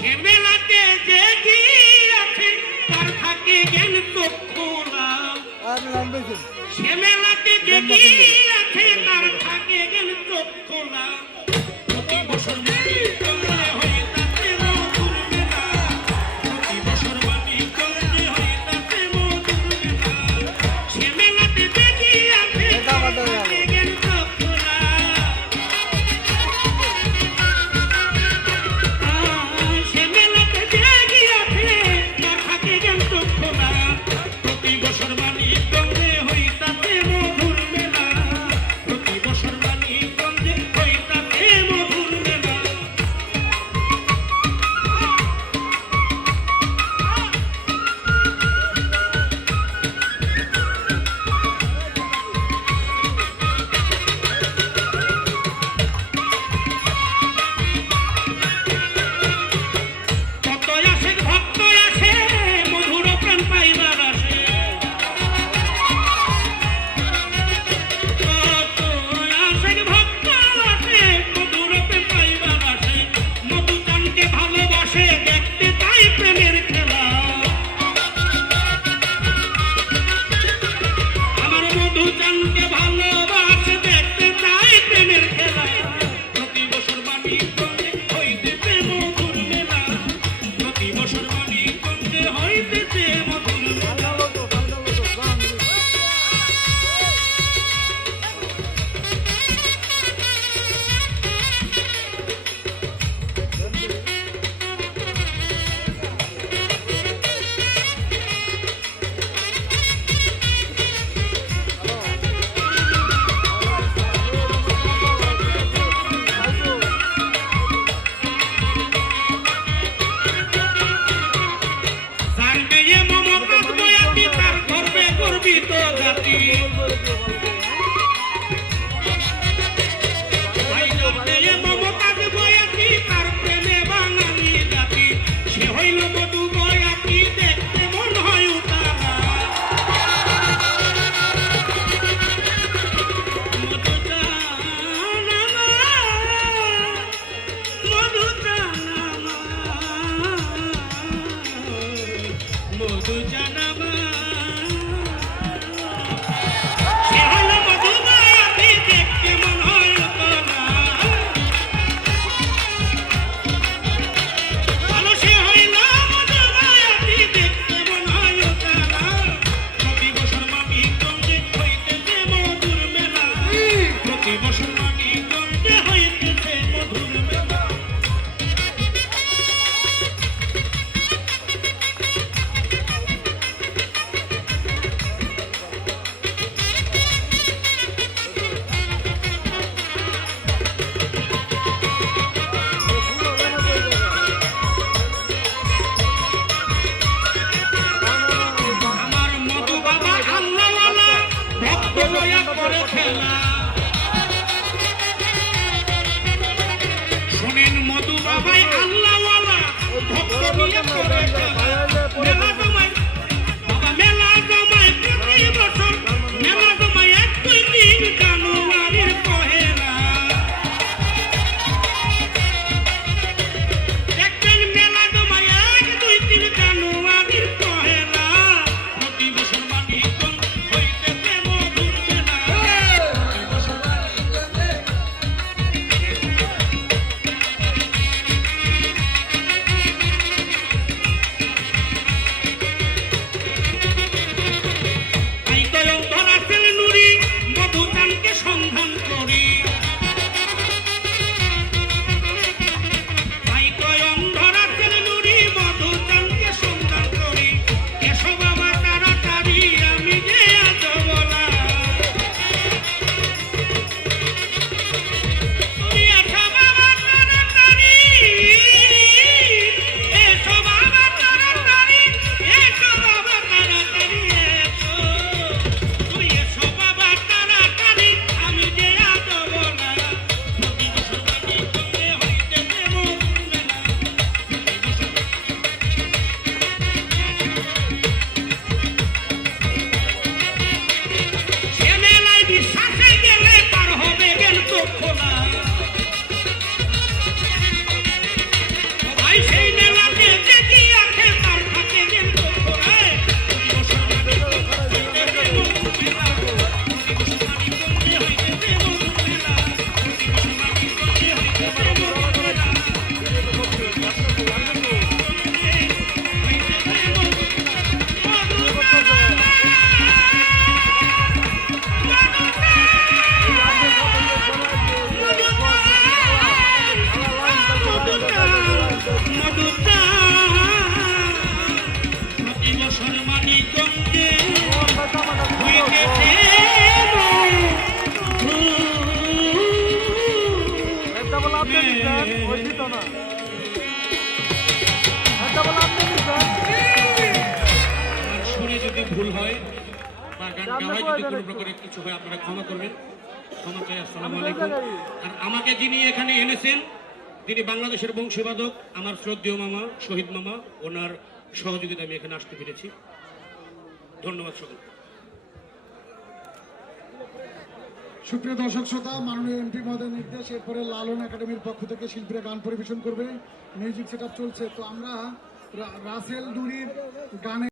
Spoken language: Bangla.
ঝেমেলাতে যে আছেন তার থাকে জ্ঞান চক্ষুনা ঝেমেলাতে যে আছেন তার থাকে জ্ঞান চক্ষুনা ஞானமா করে খেলা শুনেন মধু বাবাই আল্লাহওয়ালা ভক্ত নিয়ে করে সবাইকে সম্মান শুনে যদি ভুল হয় বা গান গাওয়ায় যদি কোনো প্রকারের কিছু হয় আপনারা ক্ষমা করবেন। ক্ষমা চাই আসসালামু আলাইকুম। আর আমাকে যিনি এখানে এনেছেন তিনি বাংলাদেশের বংশীবাদক আমার শ্রদ্ধেয় মামা শহীদ মামা ওনার সহযোগিতা আমি এখানে আসতে পেরেছি। ধন্যবাদ সকলকে। সুপ্রিয় দর্শক শ্রোতা, মাননীয় এমপি মহোদয় নির্দেশ, এরপরে লালন একাডেমির পক্ষ থেকে শিল্পীরা গান পরিবেশন করবে। মিউজিক সেট চলছে। তো আমরা রাসেল দুরির গানে